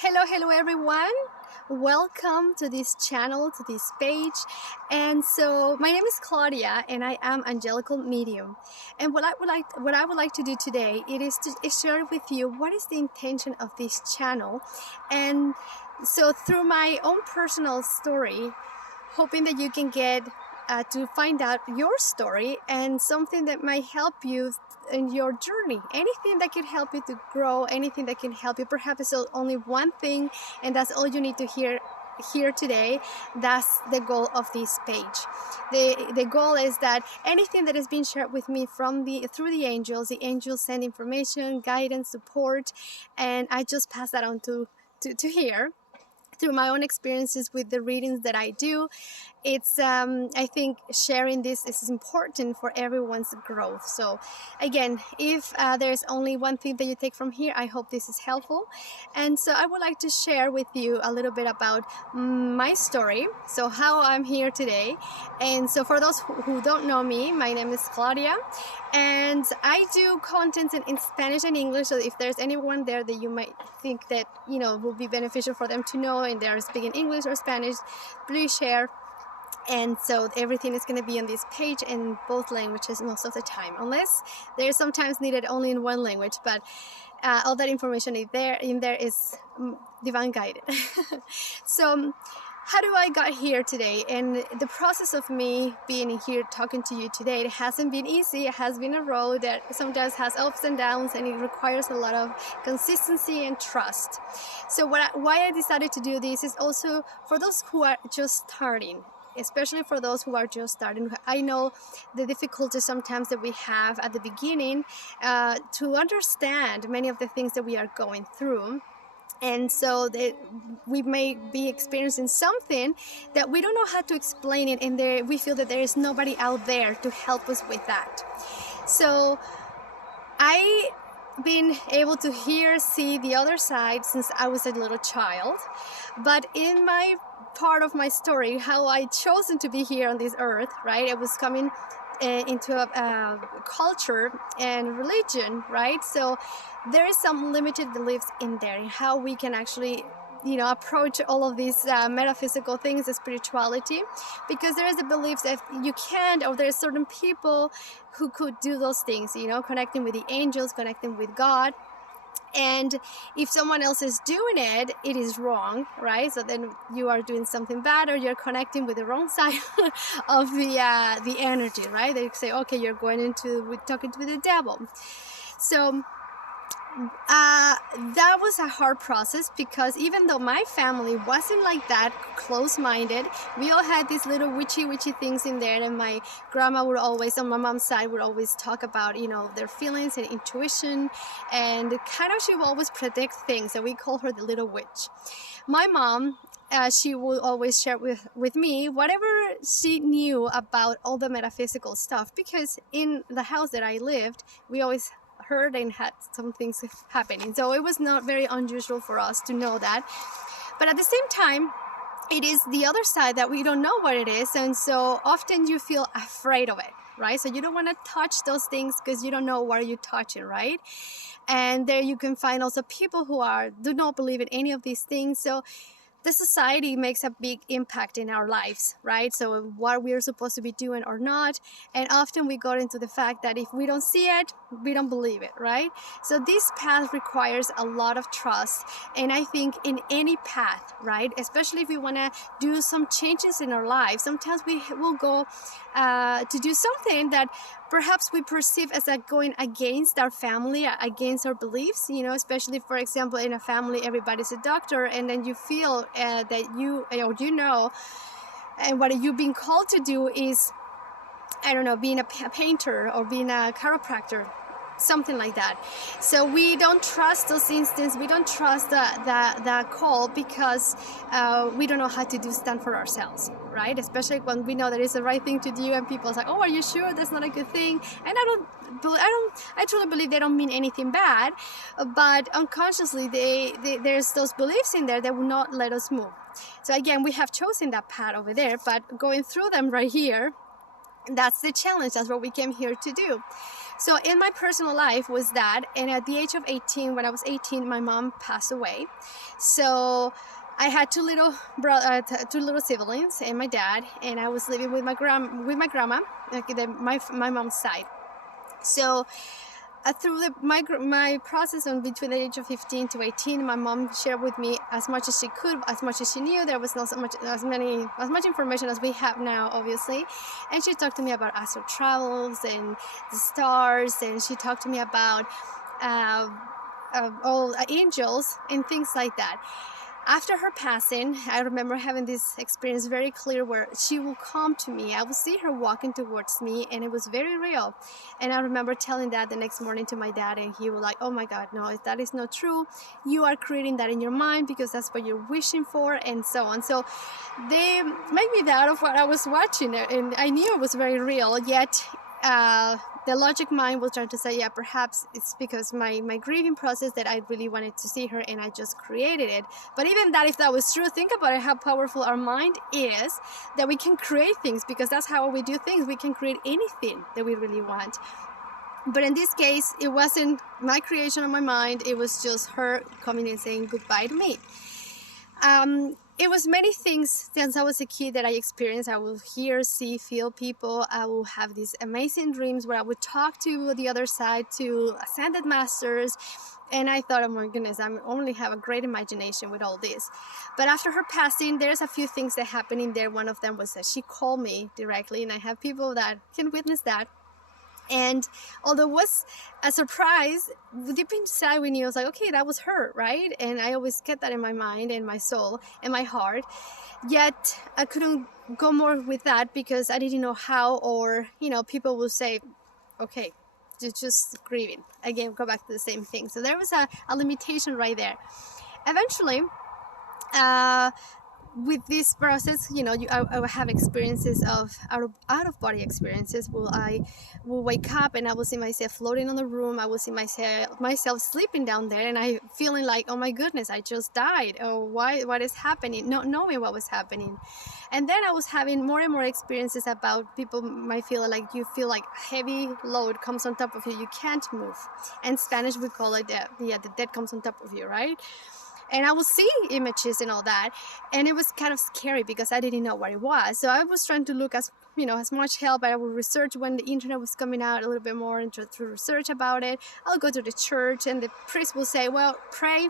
Hello everyone. Welcome to this channel, to this page. And so my name is Claudia and I am Angelical Medium. And what I would like to do today, it is to share with you what is the intention of this channel. And so through my own personal story, hoping that you can get to find out your story and something that might help you in your journey. Anything that can help you to grow, anything that can help you. Perhaps it's only one thing and that's all you need to hear here today. That's the goal of this page. The goal is that anything that has been shared with me through the angels send information, guidance, support, and I just pass that on to here through my own experiences with the readings that I do. It's I think sharing this is important for everyone's growth. So again, if there's only one thing that you take from here, I hope this is helpful. And so I would like to share with you a little bit about my story, so how I'm here today. And so for those who don't know me, my name is Claudia and I do content in Spanish and English. So if there's anyone there that you might think that will be beneficial for them to know and they're speaking English or Spanish, please share. And so everything is going to be on this page in both languages most of the time, unless there's sometimes needed only in one language, but all that information in there is divine guided. So how do I got here today? And the process of me being here talking to you today, it hasn't been easy. It has been a road that sometimes has ups and downs, and it requires a lot of consistency and trust. So why I decided to do this is also for those who are just starting, especially for those who are just starting. I know the difficulties sometimes that we have at the beginning to understand many of the things that we are going through. And so that we may be experiencing something that we don't know how to explain it, and we feel that there is nobody out there to help us with that. So I been able to see the other side since I was a little child, but in my part of my story, how I chosen to be here on this earth, right? I was coming into a culture and religion, right? So there is some limited beliefs in there in how we can actually approach all of these metaphysical things, the spirituality, because there is a belief that you can't, or there are certain people who could do those things, connecting with the angels, connecting with God. And if someone else is doing it, it is wrong, right? So then you are doing something bad, or you're connecting with the wrong side of the energy, right? They say, okay, you're talking to the devil. So that was a hard process, because even though my family wasn't like that close-minded, we all had these little witchy things in there, and my grandma would always, on my mom's side, would always talk about their feelings and intuition, and kind of she would always predict things, and we call her the little witch. My mom, she would always share with me whatever she knew about all the metaphysical stuff, because in the house that I lived, we always heard and had some things happening, so it was not very unusual for us to know that. But at the same time, it is the other side that we don't know what it is, and so often you feel afraid of it, right? So you don't want to touch those things because you don't know what you're touching, right? And there you can find also people who do not believe in any of these things. So the society makes a big impact in our lives, right? So what we're supposed to be doing or not. And often we go into the fact that if we don't see it, we don't believe it, right? So this path requires a lot of trust. And I think in any path, right, especially if we want to do some changes in our lives, sometimes we will go to do something that perhaps we perceive as going against our family, against our beliefs, especially, for example, in a family, everybody's a doctor, and then you feel that and what you've been called to do is, I don't know, being a painter or being a chiropractor, something like that. So we don't trust those instincts, we don't trust the call, because we don't know how to stand for ourselves, right? Especially when we know that it's the right thing to do, and people are like, oh, are you sure that's not a good thing? And I truly believe they don't mean anything bad, but unconsciously there's those beliefs in there that will not let us move. So again, we have chosen that path over there, but going through them right here, that's the challenge. That's what we came here to do. So in my personal life was that, and at the age of 18, when I was 18, my mom passed away. So I had two little siblings and my dad, and I was living with my grandma, like my mom's side. So through my process on between the age of 15 to 18, my mom shared with me as much as she could, as much as she knew. There was not as much information as we have now, obviously. And she talked to me about astral travels and the stars, and she talked to me about all angels and things like that. After her passing, I remember having this experience very clear where she will come to me. I will see her walking towards me, and it was very real. And I remember telling that the next morning to my dad, and he was like, oh my God, no, that is not true. You are creating that in your mind because that's what you're wishing for, and so on. So they made me doubt of what I was watching, and I knew it was very real, yet the logic mind was trying to say, yeah, perhaps it's because my grieving process that I really wanted to see her and I just created it. But even that, if that was true, think about it, how powerful our mind is, that we can create things, because that's how we do things. We can create anything that we really want. But in this case, it wasn't my creation of my mind. It was just her coming and saying goodbye to me. It was many things since I was a kid that I experienced. I will hear, see, feel people. I will have these amazing dreams where I would talk to the other side, to ascended masters. And I thought, oh my goodness, I only have a great imagination with all this. But after her passing, there's a few things that happened in there. One of them was that she called me directly, and I have people that can witness that. And although it was a surprise, deep inside we knew, I was like, okay, that was her, right? And I always kept that in my mind and my soul and my heart. Yet I couldn't go more with that because I didn't know how, or, people will say, okay, you're just grieving. Again, go back to the same thing. So there was a limitation right there. Eventually, with this process, I will have experiences of out of body experiences. I will wake up and I will see myself floating on the room. I will see myself sleeping down there, and I feeling like, oh my goodness, I just died. Oh, what is happening? Not knowing what was happening. And then I was having more and more experiences about people might feel like you feel like heavy load comes on top of you. You can't move. In Spanish, we call it the dead comes on top of you, right? And I would see images and all that, and it was kind of scary because I didn't know what it was. So I was trying to look as much help. I would research when the internet was coming out a little bit more, and to research about it. I'll go to the church, and the priest will say, well, pray,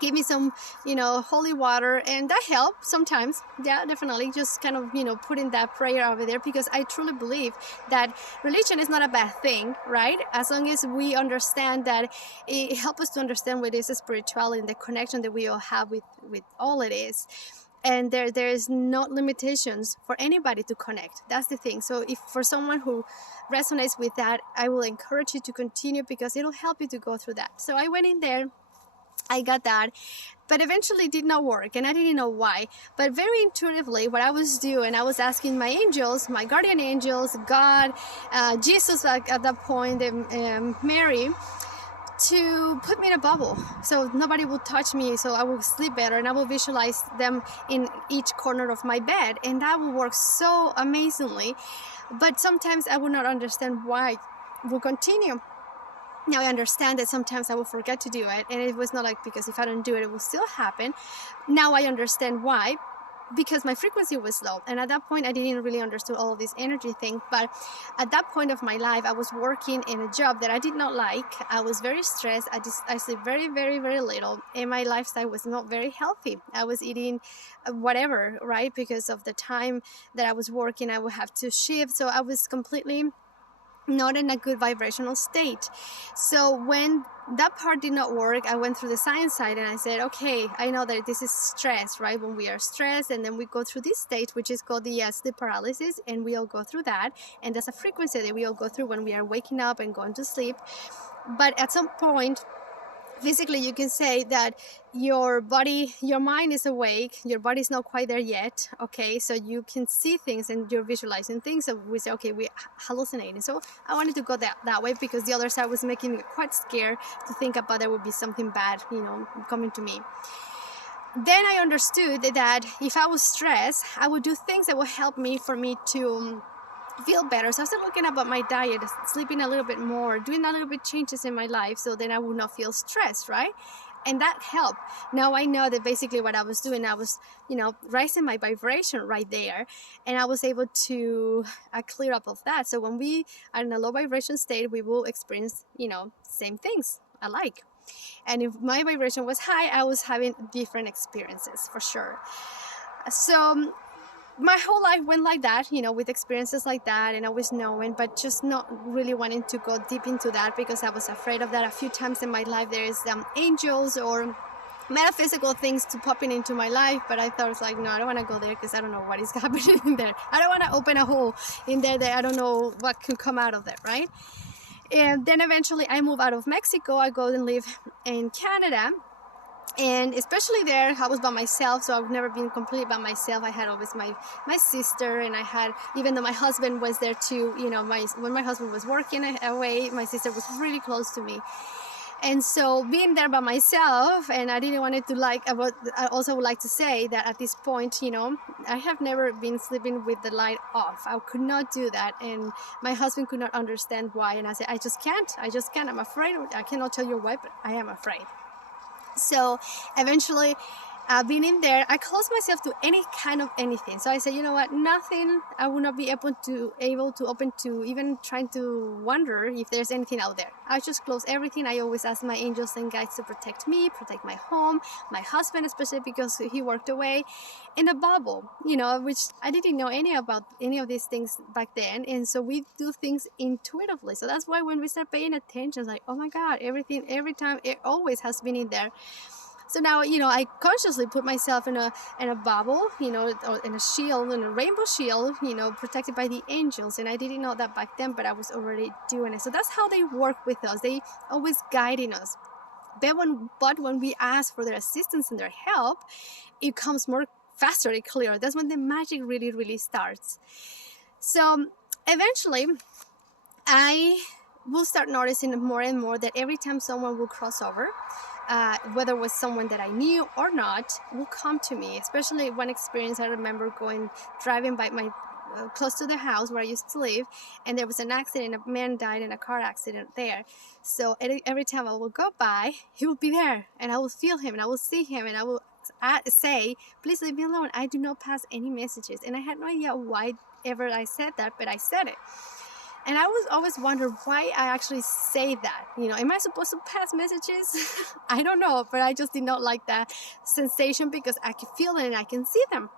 give me some holy water, and that helped sometimes. Yeah, definitely, just kind of putting that prayer over there, because I truly believe that religion is not a bad thing, right? As long as we understand that it helps us to understand what is spirituality and the connection that we all have with all it is. And there is no limitations for anybody to connect. That's the thing. So if for someone who resonates with that, I will encourage you to continue, because it'll help you to go through that. So I went in there, I got that, but eventually it did not work, and I didn't know why. But very intuitively, what I was doing, I was asking my angels, my guardian angels, God, Jesus at that point, Mary, to put me in a bubble so nobody would touch me, so I would sleep better, and I will visualize them in each corner of my bed, and that would work so amazingly. But sometimes I would not understand why it would continue. Now I understand that sometimes I will forget to do it, and it was not like because if I don't do it, it will still happen. Now I understand why, because my frequency was low, and at that point I didn't really understand all of this energy thing. But at that point of my life, I was working in a job that I did not like. I was very stressed. I slept very, very, very little, and my lifestyle was not very healthy. I was eating whatever, right? Because of the time that I was working, I would have to shift, so I was completely not in a good vibrational state. So when that part did not work, I went through the science side, and I said, okay, I know that this is stress, right? When we are stressed, and then we go through this state, which is called the sleep paralysis, and we all go through that, and there's a frequency that we all go through when we are waking up and going to sleep. But at some point, physically, you can say that your mind is awake, your body is not quite there yet, okay? So you can see things and you're visualizing things. So we say, okay, we're hallucinating. So I wanted to go that way, because the other side was making me quite scared to think about there would be something bad, coming to me. Then I understood that if I was stressed, I would do things that would help me to feel better. So I started looking about my diet, sleeping a little bit more, doing a little bit changes in my life, so then I would not feel stressed, right? And that helped. Now I know that basically what I was doing, I was, raising my vibration right there, and I was able to clear up of that. So when we are in a low vibration state, we will experience, same things alike. And if my vibration was high, I was having different experiences for sure. So my whole life went like that, with experiences like that, and always knowing, but just not really wanting to go deep into that because I was afraid of that. A few times in my life there is angels or metaphysical things to popping into my life, but I thought it's like, no, I don't want to go there because I don't know what is happening in there. I don't want to open a hole in there that I don't know what can come out of there, right? And then eventually I moved out of Mexico. I go and live in Canada. And especially there, I was by myself, so I've never been completely by myself. I had always my sister, and I had, even though my husband was there too, when my husband was working away, my sister was really close to me. And so being there by myself, and I didn't want it to I also would like to say that at this point, I have never been sleeping with the light off. I could not do that, and my husband could not understand why. And I said, I just can't, I'm afraid. I cannot tell you why, but I am afraid. So eventually, being in there, I closed myself to any kind of anything. So I said, you know what, nothing. I will not be able to open to even trying to wonder if there's anything out there. I just close everything. I always ask my angels and guides to protect me, protect my home, my husband, especially because he worked away, in a bubble, which I didn't know any of these things back then. And so we do things intuitively. So that's why when we start paying attention, it's like, oh my God, everything, every time, it always has been in there. So now, I consciously put myself in a bubble, or in a shield, in a rainbow shield, protected by the angels. And I didn't know that back then, but I was already doing it. So that's how they work with us. They always guiding us. But when we ask for their assistance and their help, it comes more faster and clearer. That's when the magic really, really starts. So eventually, I will start noticing more and more that every time someone will cross over, whether it was someone that I knew or not, will come to me. Especially one experience I remember driving by close to the house where I used to live, and there was an accident. A man died in a car accident there. So every time I would go by, he would be there, and I would feel him, and I would see him, and I would say, please leave me alone. I do not pass any messages. And I had no idea why ever I said that, but I said it. And I was always wondering why I actually say that. Am I supposed to pass messages? I don't know, but I just did not like that sensation because I can feel it and I can see them.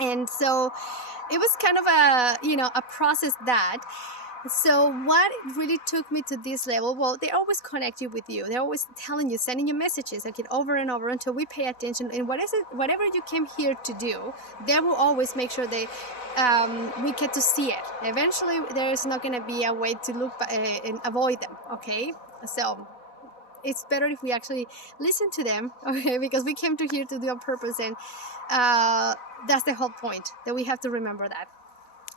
And so it was kind of a process that. So what really took me to this level, well, they always connect you with you. They're always telling you, sending you messages again over and over until we pay attention. And whatever you came here to do, they will always make sure we get to see it. Eventually, there is not going to be a way to look and avoid them, okay? So it's better if we actually listen to them, okay? Because we came here to do a purpose, and that's the whole point, that we have to remember that.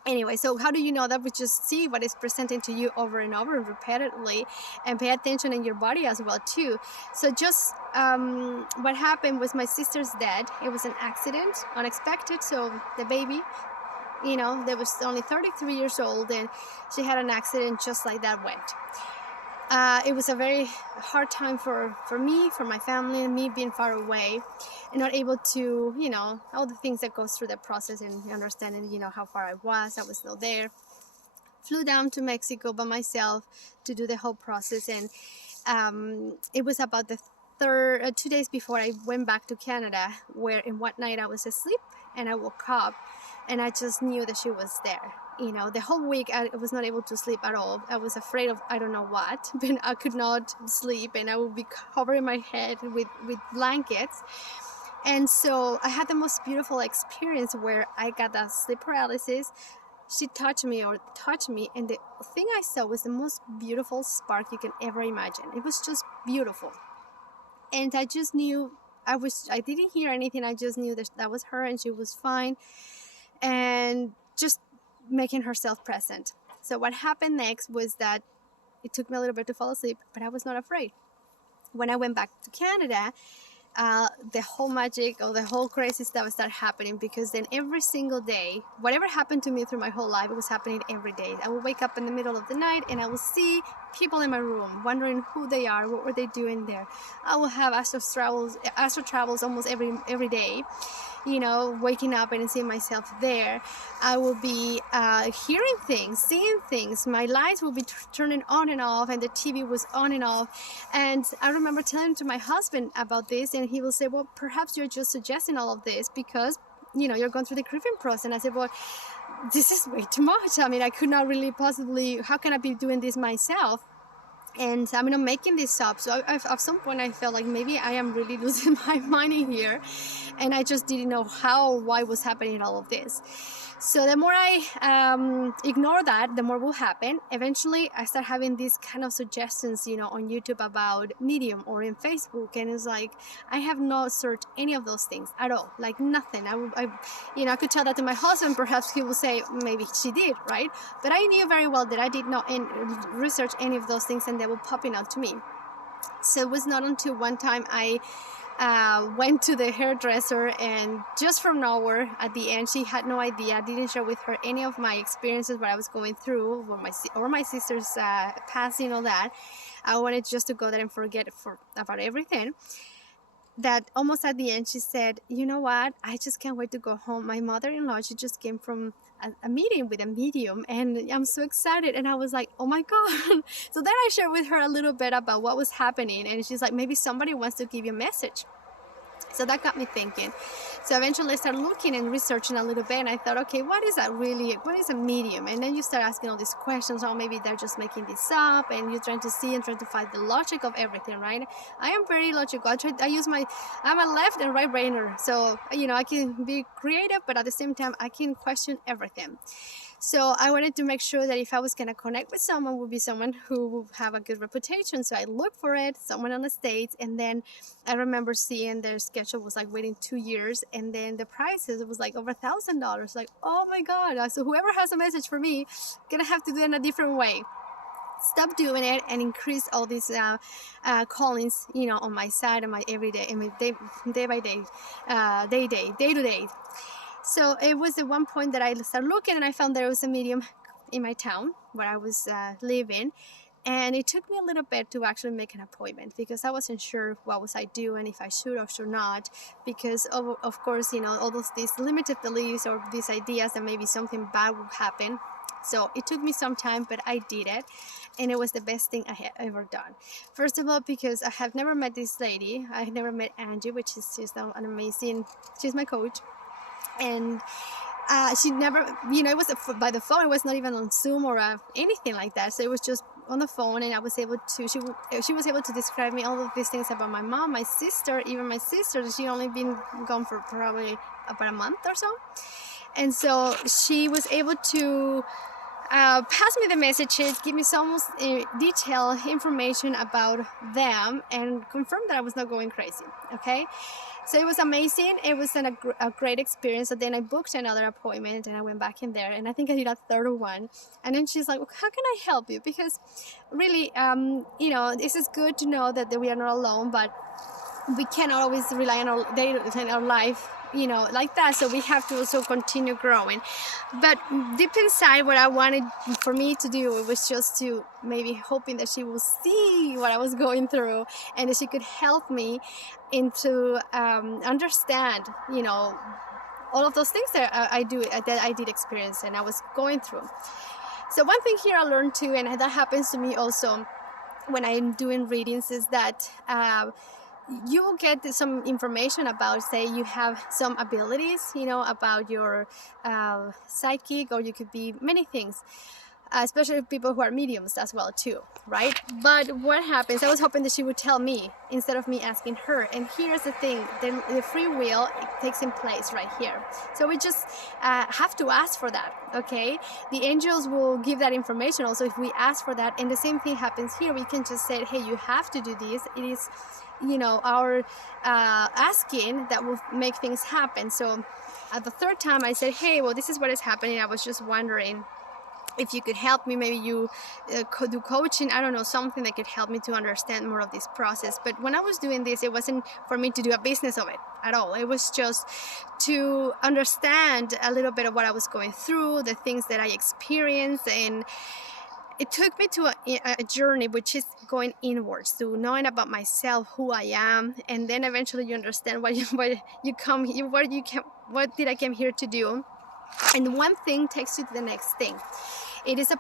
Anyway, so how do you know that? We just see what is presenting to you over and over and repeatedly, and pay attention in your body as well too. So just what happened was my sister's dead. It was an accident, unexpected. So the baby, that was only 33 years old, and she had an accident just like that went. It was a very hard time for me, for my family, and me being far away and not able to, all the things that goes through the process, and understanding, how far I was not there. Flew down to Mexico by myself to do the whole process, and it was about the 2 days before I went back to Canada, where in one night I was asleep and I woke up and I just knew that she was there. The whole week I was not able to sleep at all. I was afraid of I don't know what, but I could not sleep, and I would be covering my head with blankets. And so I had the most beautiful experience where I got that sleep paralysis. She touched me, and the thing I saw was the most beautiful spark you can ever imagine. It was just beautiful. And I just knew, I didn't hear anything. I just knew that was her, and she was fine. And just making herself present. So what happened next was that it took me a little bit to fall asleep, but I was not afraid. When I went back to Canada, the whole magic or the whole crazy stuff started happening, because then every single day, whatever happened to me through my whole life, it was happening every day. I would wake up in the middle of the night and I will see people in my room, wondering who they are, what were they doing there. I will have astro travels almost every day, you know, waking up and seeing myself there. I will be hearing things, seeing things. My lights will be turning on and off, and the TV was on and off. And I remember telling to my husband about this, and he will say, well, perhaps you're just suggesting all of this because, you know, you're going through the grieving process. And I said, well, this is way too much. I mean, I could not really possibly, how can I be doing this myself? And I'm not making this up. So at some point I felt like maybe I am really losing my mind in here, and I just didn't know how or why was happening all of this. So the more I ignore that, the more will happen. Eventually I start having these kind of suggestions, you know, on YouTube about Medium or in Facebook, and it's like I have not searched any of those things at all, like nothing. I could tell that to my husband. Perhaps he will say maybe she did, right? But I knew very well that I did not research any of those things, and they were popping out to me. So it was not until one time I went to the hairdresser, and just from nowhere at the end, she had no idea. I didn't share with her any of my experiences, what I was going through, or my sister's passing, all that. I wanted just to go there and forget about everything. That almost at the end, she said, you know what, I just can't wait to go home. My mother-in-law, she just came from a meeting with a medium, and I'm so excited. And I was like, oh my God. So then I shared with her a little bit about what was happening, and she's like, maybe somebody wants to give you a message. So that got me thinking. So eventually I started looking and researching a little bit, and I thought, okay, what is a medium? And then you start asking all these questions. Oh, maybe they're just making this up, and you're trying to see and trying to find the logic of everything, right? I am very logical. I'm a left and right brainer. So, you know, I can be creative, but at the same time, I can question everything. So I wanted to make sure that if I was going to connect with someone, would be someone who would have a good reputation. So I looked for it, someone on the States, and then I remember seeing their schedule was like waiting 2 years, and then the prices, it was like over $1,000. Like, oh my God. So whoever has a message for me, gonna have to do it in a different way. Stop doing it and increase all these callings, you know, on my side and my everyday, and my day by day, day to day. So it was at one point that I started looking, and I found there was a medium in my town where I was living. And it took me a little bit to actually make an appointment, because I wasn't sure what was I doing, if I should or should not, because of course, you know, all these limited beliefs or these ideas that maybe something bad would happen. So it took me some time, but I did it, and it was the best thing I had ever done. First of all, because I have never met this lady. I had never met Angie, which is just an amazing, she's my coach. And she never, you know, it was by the phone. It was not even on Zoom or anything like that. So it was just on the phone, and I was able to, she was able to describe me all of these things about my mom, my sister, even my sister. She only been gone for probably about a month or so. And so she was able to pass me the messages, give me some detailed information about them, and confirm that I was not going crazy. Okay. So it was amazing. It was a great experience. So then I booked another appointment, and I went back in there, and I think I did a third one. And then she's like, well, how can I help you? Because really, you know, this is good to know that we are not alone, but we cannot always rely on our life, you know, like that. So we have to also continue growing. But deep inside, what I wanted for me to do, it was just to maybe hoping that she will see what I was going through, and that she could help me into understand, you know, all of those things that I did experience and I was going through. So one thing here I learned too, and that happens to me also when I'm doing readings, is that you will get some information about, say, you have some abilities, you know, about your psychic, or you could be many things, especially people who are mediums as well too, right? But what happens, I was hoping that she would tell me instead of me asking her. And here's the thing, the free will, it takes in place right here. So we just have to ask for that, okay? The angels will give that information also if we ask for that. And the same thing happens here. We can just say, hey, you have to do this. It is, you know, our asking that will make things happen. So at the third time I said, hey, well, this is what is happening. I was just wondering if you could help me, maybe you do coaching, I don't know, something that could help me to understand more of this process. But when I was doing this, it wasn't for me to do a business of it at all. It was just to understand a little bit of what I was going through, the things that I experienced, and it took me to a journey which is going inwards, to knowing about myself, who I am, and then eventually you understand what did I come here to do. And one thing takes you to the next thing. It is a